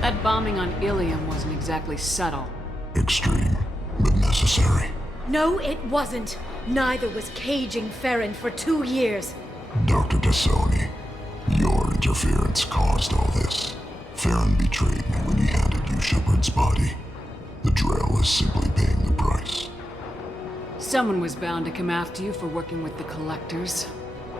That bombing on Ilium wasn't exactly subtle. Extreme, but necessary. No, it wasn't. Neither was caging Farron for 2 years. Dr. Tassoni, your interference caused all this. Farron betrayed me when he handed you Shepard's body. The Drell is simply paying the price. Someone was bound to come after you for working with the Collectors.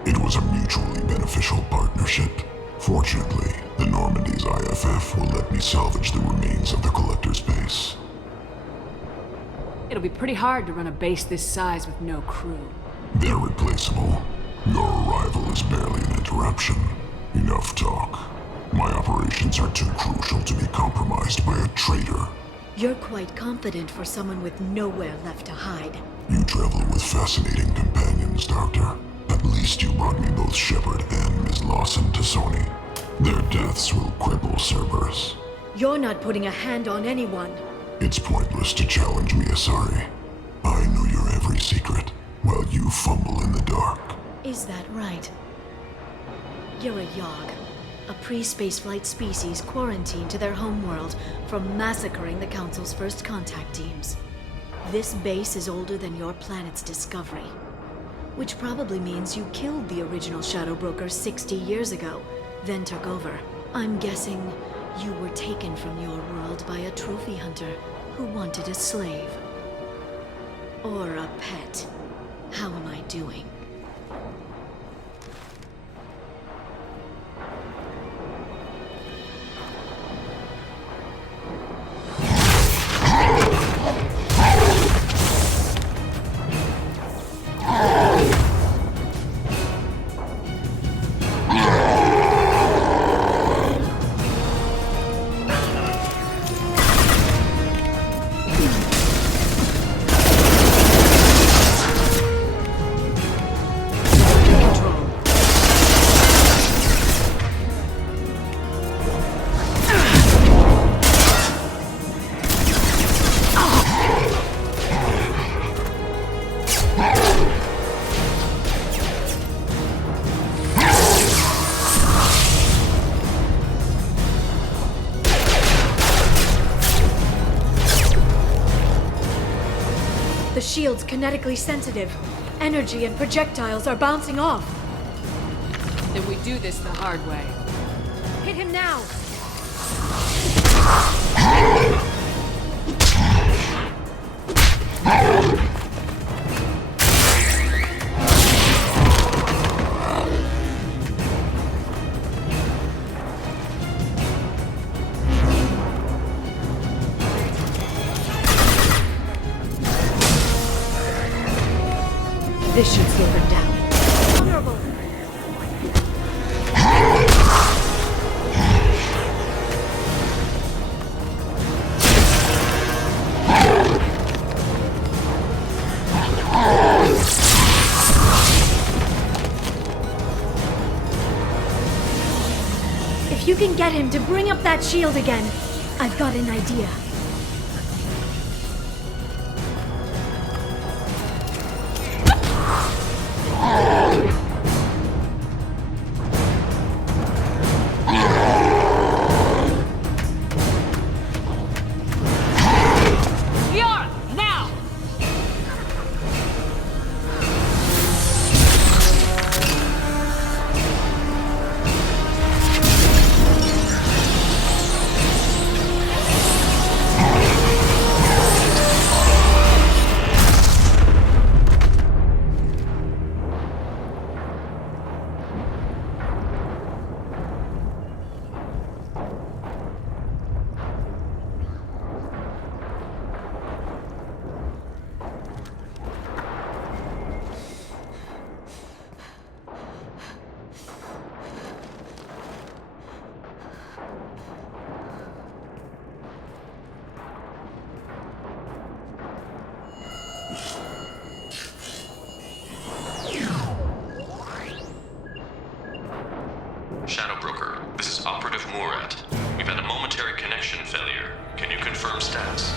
It was a mutually beneficial partnership. Fortunately, the Normandy's IFF will let me salvage the remains of the Collector's base. It'll be pretty hard to run a base this size with no crew. They're replaceable. Your arrival is barely an interruption. Enough talk. My operations are too crucial to be compromised by a traitor. You're quite confident for someone with nowhere left to hide. You travel with fascinating companions, Doctor. At least you brought me both Shepard and Ms. Lawson Tassoni. Their deaths will cripple Cerberus. You're not putting a hand on anyone. It's pointless to challenge me, Asari. I know your every secret, while you fumble in the dark. Is that right? You're a Yogg, a pre-spaceflight species quarantined to their homeworld from massacring the Council's first contact teams. This base is older than your planet's discovery, which probably means you killed the original Shadow Broker 60 years ago, then took over. I'm guessing you were taken from your world by a trophy hunter who wanted a slave. Or a pet. How am I doing? The shield's kinetically sensitive. Energy and projectiles are bouncing off. Then we do this the hard way. Hit him now! This should slow them down. Vulnerable! If you can get him to bring up that shield again, I've got an idea. Liara, now! Shadow Broker, this is Operative Murat. We've had a momentary connection failure. Can you confirm status?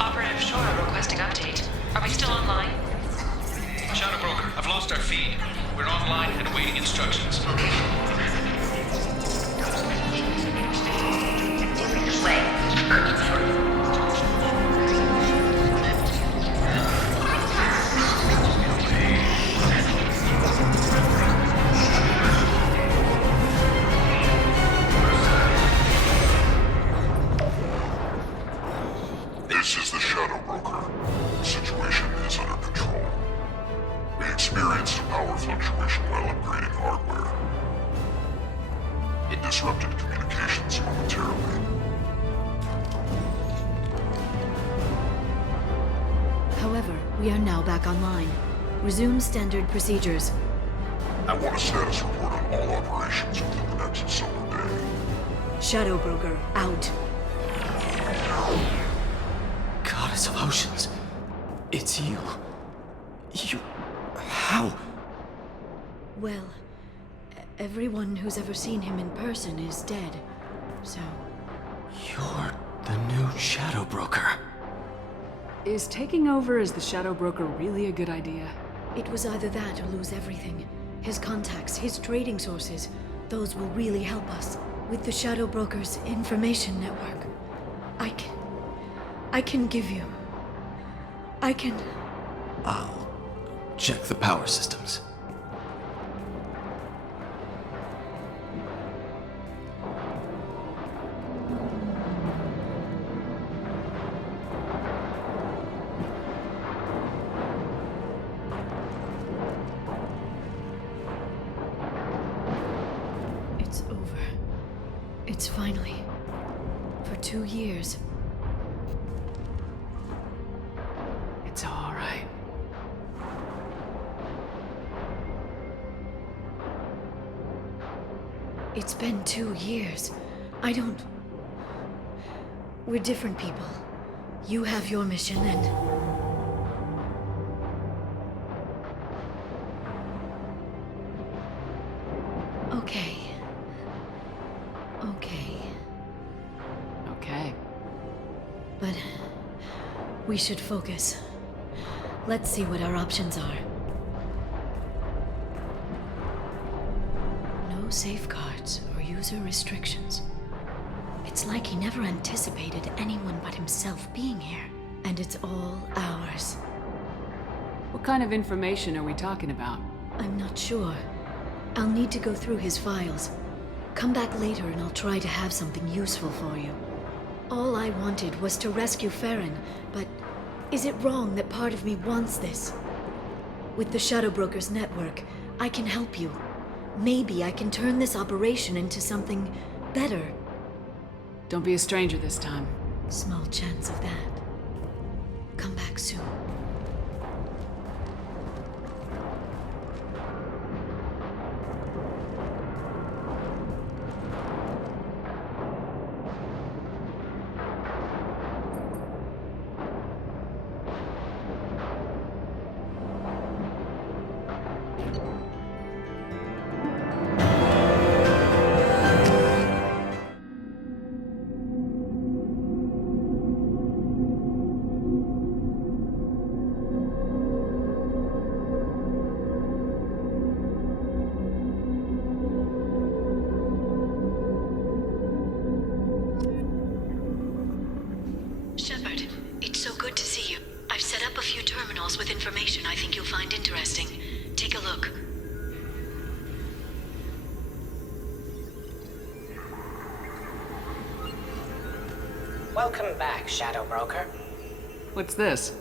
Operative Shora requesting update. Are we still online? Shadow Broker, I've lost our feed. We're online and awaiting instructions. We are now back online. Resume standard procedures. I want a status report on all operations within the next solar day. Shadow Broker, out. Goddess of Oceans. It's you. You... How? Well, everyone who's ever seen him in person is dead. So, You're the new Shadow Broker. Is taking over as the Shadow Broker really a good idea? it was either that or lose everything. His contacts, his trading sources, those will really help us. With the Shadow Broker's information network, I can give you... I'll check the power systems. It's over. It's finally... For 2 years. It's all right. It's been 2 years. I don't... We're different people. You have your mission and... Okay. Okay. Okay. But... we should focus. Let's see what our options are. No safeguards or user restrictions. It's like he never anticipated anyone but himself being here. And it's all ours. What kind of information are we talking about? I'm not sure. I'll need to go through his files. Come back later and I'll try to have something useful for you. All I wanted was to rescue Farron, but is it wrong that part of me wants this? With the Shadow Broker's network, I can help you. Maybe I can turn this operation into something better. Don't be a stranger this time. Small chance of that. Come back soon. Shepard, it's so good to see you. I've set up a few terminals with information I think you'll find interesting. Take a look. Welcome back, Shadow Broker. What's this?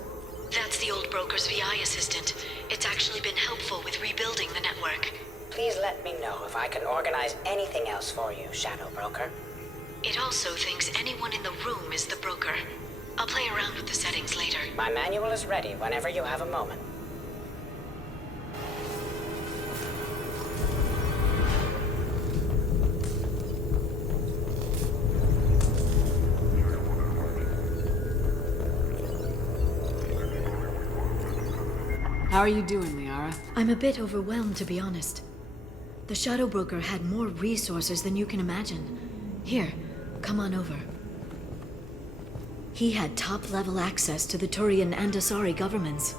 That's the old broker's VI assistant. It's actually been helpful with rebuilding the network. Please let me know if I can organize anything else for you, Shadow Broker. It also thinks anyone in the room is the broker. I'll play around with the settings later. My manual is ready whenever you have a moment. How are you doing, Liara? I'm a bit overwhelmed, to be honest. The Shadow Broker had more resources than you can imagine. Here, come on over. He had top-level access to the Turian and Asari governments.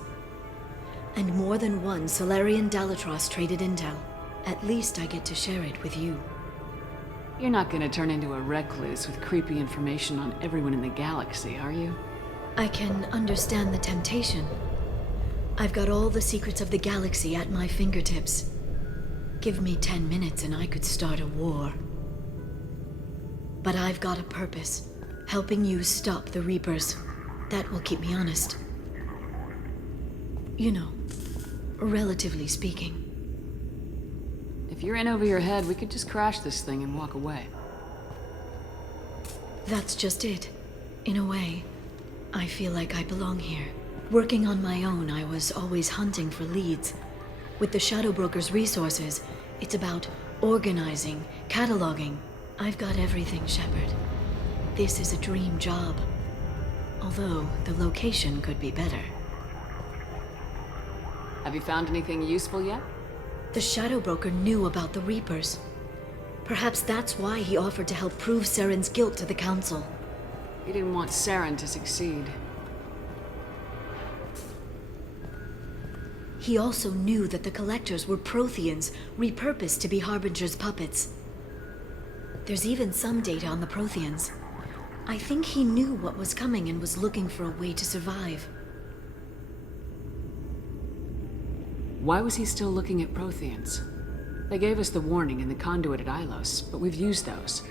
And more than one Solarian Dalatros traded intel. At least I get to share it with you. You're not gonna turn into a recluse with creepy information on everyone in the galaxy, are you? I can understand the temptation. I've got all the secrets of the galaxy at my fingertips. Give me 10 minutes and I could start a war. But I've got a purpose. Helping you stop the Reapers. That will keep me honest. You know, relatively speaking. If you're in over your head, we could just crash this thing and walk away. That's just it. In a way, I feel like I belong here. Working on my own, I was always hunting for leads. With the Shadow Broker's resources, it's about organizing, cataloging. I've got everything, Shepard. This is a dream job. Although, the location could be better. Have you found anything useful yet? The Shadow Broker knew about the Reapers. Perhaps that's why he offered to help prove Saren's guilt to the Council. He didn't want Saren to succeed. He also knew that the Collectors were Protheans, repurposed to be Harbinger's puppets. There's even some data on the Protheans. I think he knew what was coming and was looking for a way to survive. Why was he still looking at Protheans? They gave us the warning in the conduit at Ilos, but we've used those.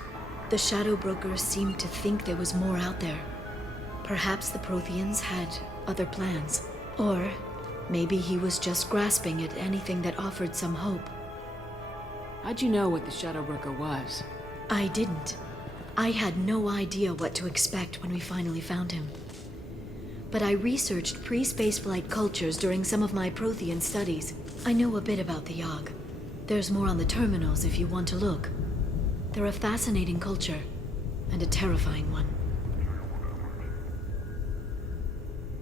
The Shadow Broker seemed to think there was more out there. Perhaps the Protheans had other plans. Or maybe he was just grasping at anything that offered some hope. How'd you know what the Shadow Broker was? I didn't. I had no idea what to expect when we finally found him. But I researched pre-spaceflight cultures during some of my Prothean studies. I know a bit about the Yogg. There's more on the terminals if you want to look. They're a fascinating culture, and a terrifying one.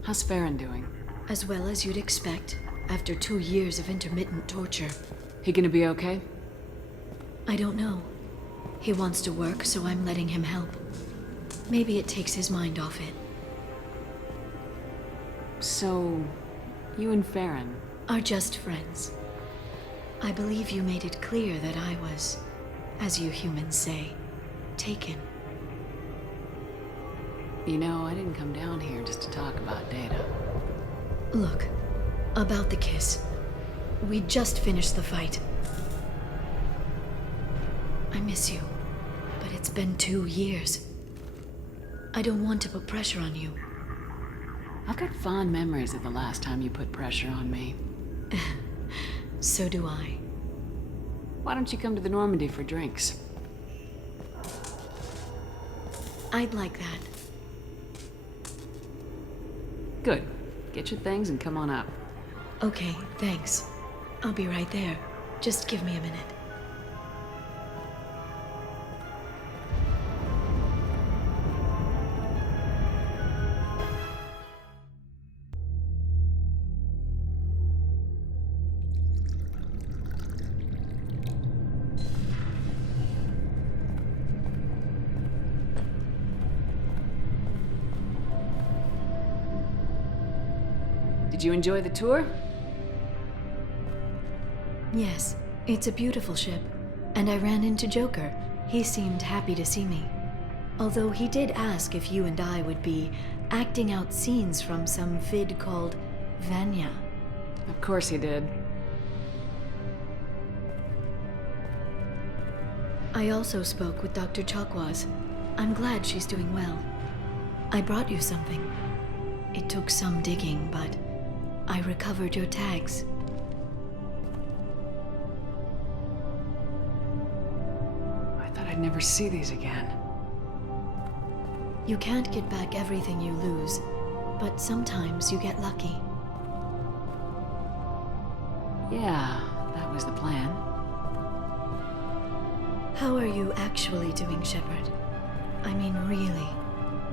How's Farron doing? As well as you'd expect, after 2 years of intermittent torture. He gonna be okay? I don't know. He wants to work, so I'm letting him help. Maybe it takes his mind off it. So, you and Farron Are just friends. I believe you made it clear that I was, as you humans say, taken. You know, I didn't come down here just to talk about Data. Look, about the kiss. We just finished the fight. I miss you, but it's been 2 years. I don't want to put pressure on you. I've got fond memories of the last time you put pressure on me. So do I. Why don't you come to the Normandy for drinks? I'd like that. Good. Get your things and come on up. Okay, thanks. I'll be right there. Just give me a minute. Did you enjoy the tour? Yes, it's a beautiful ship. And I ran into Joker. He seemed happy to see me. Although he did ask if you and I would be acting out scenes from some vid called Vanya. Of course he did. I also spoke with Dr. Chakwas. I'm glad she's doing well. I brought you something. It took some digging, but I recovered your tags. I thought I'd never see these again. You can't get back everything you lose, but sometimes you get lucky. Yeah, that was the plan. How are you actually doing, Shepard? I mean, really.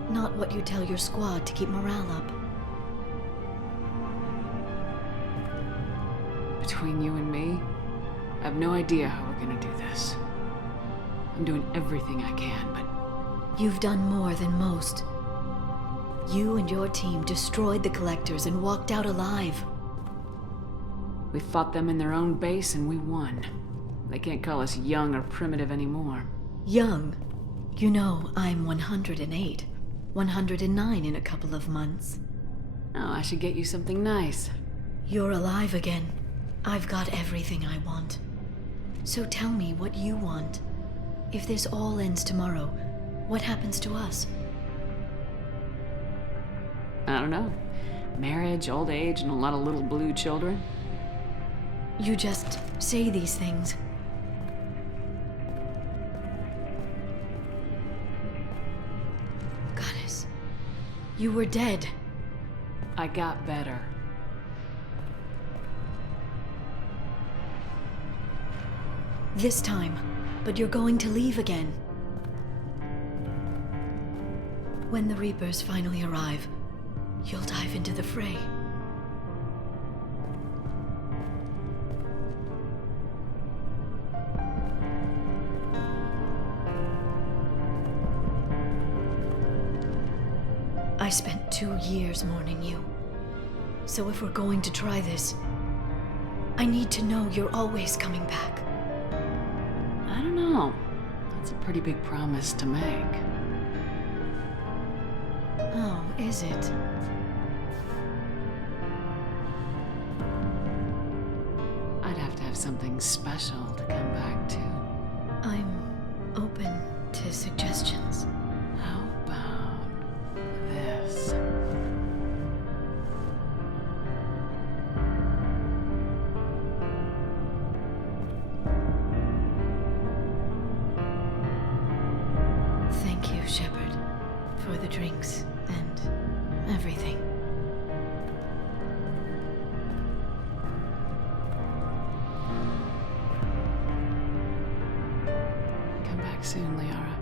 Not what you tell your squad to keep morale up. Between you and me, I have no idea how we're gonna do this. I'm doing everything I can, but You've done more than most. You and your team destroyed the Collectors and walked out alive. we fought them in their own base and we won. They can't call us young or primitive anymore. Young. You know, I'm 108. 109 in a couple of months. Oh, I should get you something nice. You're alive again. I've got everything I want. So tell me what you want. If this all ends tomorrow, what happens to us? I don't know. Marriage, old age, and a lot of little blue children. You just say these things. Goddess, you were dead. I got better. This time, but you're going to leave again. When the Reapers finally arrive, you'll dive into the fray. I spent 2 years mourning you. So if we're going to try this, I need to know you're always coming back. I don't know. That's a pretty big promise to make. Oh, is it? I'd have to have something special to come back to. I'm open to suggestions. How about this? Thank you, Shepard, for the drinks and everything. Come back soon, Liara.